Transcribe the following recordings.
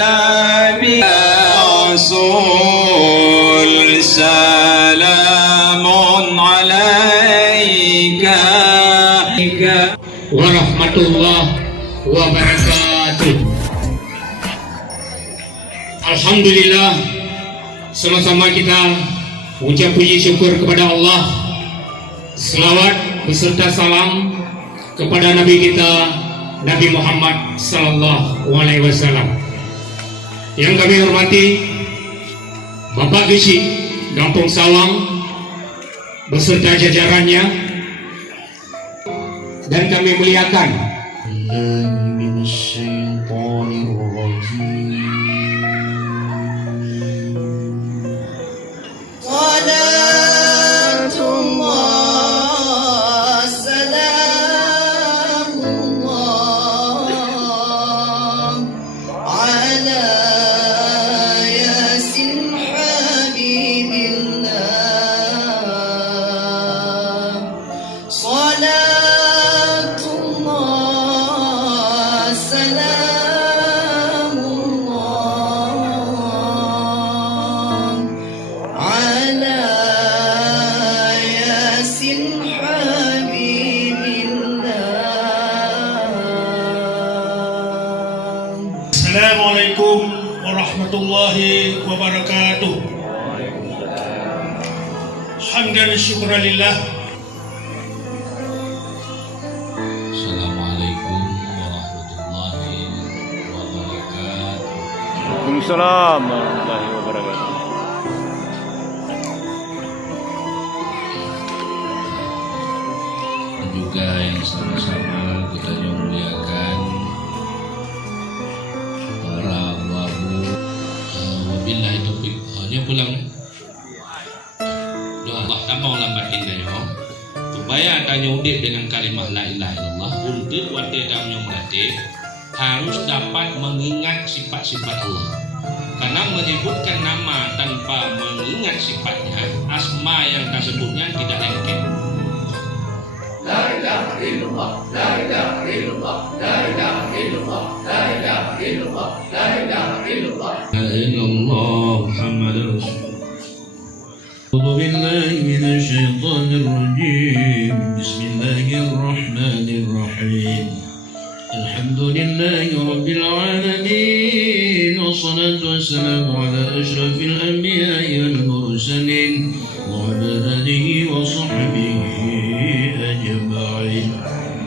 نبي رسول سلام عليك warahmatullahi wabarakatuh. Alhamdulillah, sama-sama kita ucap puji syukur kepada Allah. Selawat beserta salam kepada Nabi kita Nabi Muhammad sallallahu alaihi wasallam. Yang kami hormati Bapak Bisi Kampung Sawang beserta jajarannya, dan kami muliakan Assalamualaikum warahmatullahi wabarakatuh. Hamdan syukran lillah. Assalamualaikum warahmatullahi wabarakatuh. Waalaikumsalam warahmatullahi wabarakatuh. Juga yang sama-sama kita muliakan para wabu. Wabillahi taufiq. Dia pulang. Doa Allah tambah lambatin dia. Supaya tanya udip dengan kalimah la ilaha illallah, untuk wate damnya melatih harus dapat mengingat sifat-sifat Allah. Karena menyebutkan nama tanpa mengingat sifatnya, asma yang tersebutnya tidak lengket. La ilaha illallah, la ilaha illallah, la ilaha illallah, la ilaha illallah, la ilaha illallah, la illallah Muhammadur Rasulullah. أعوذ بالله من الشيطان الرجيم. بسم الله الرحمن الرحيم. الحمد لله رب العالمين، والصلاة والسلام على أشرف الأنبياء والمرسلين وعلى آله وصحبه أجمعين.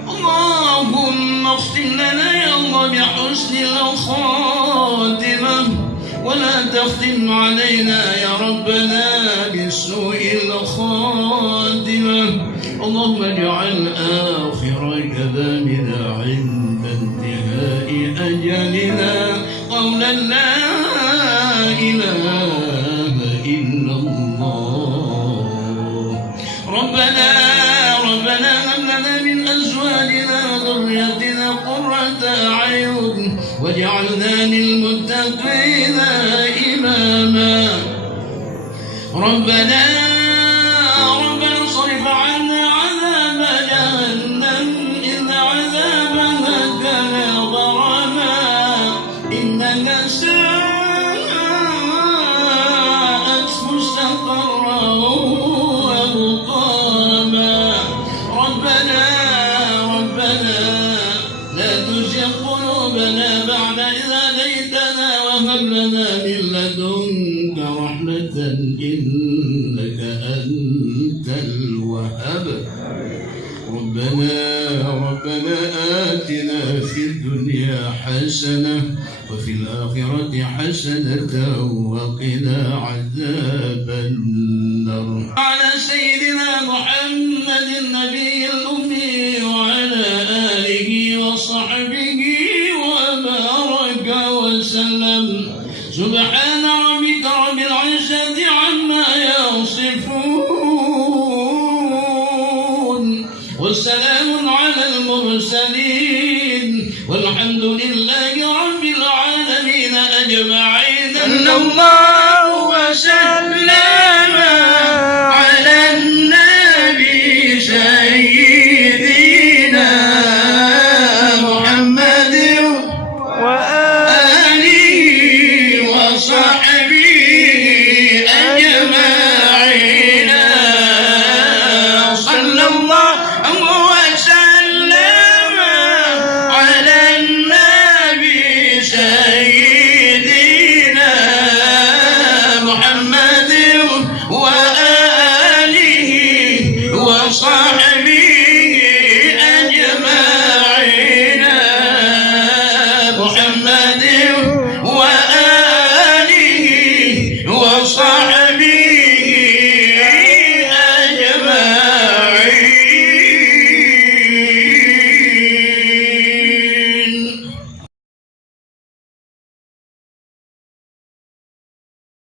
اللهم اختم لنا يا الله بحسن الخاتمة، ولا تختم علينا يا ربنا بسوء الخاتمة. اللهم اجعل آخر كلامنا عند انتهاء أجلنا قولا لا إله إلا الله. ربنا هب لنا من أزواجنا وذريتنا قرة أعين واجعلنا للمتقين إماما. ربنا صرف عنا عذاب جهنم إن عذابها كان غراما إنها ساءت مستقرا ومقاما. ربنا لا تزغ قلوبنا بعد إذ هديتنا وهب لنا من لدنك رحمة إنك أنت الوهاب. ربنا آتنا في الدنيا حسنة وفي الآخرة حسنة وقنا عذاب النار. على سيدنا محمد النبي الأمي وعلى آله وصحبه وبارك وسلم. سبحان ربك رب العزة عما يصفون، والسلام على المرسلين، والحمد لله رب العالمين أجمعين. الله وسلم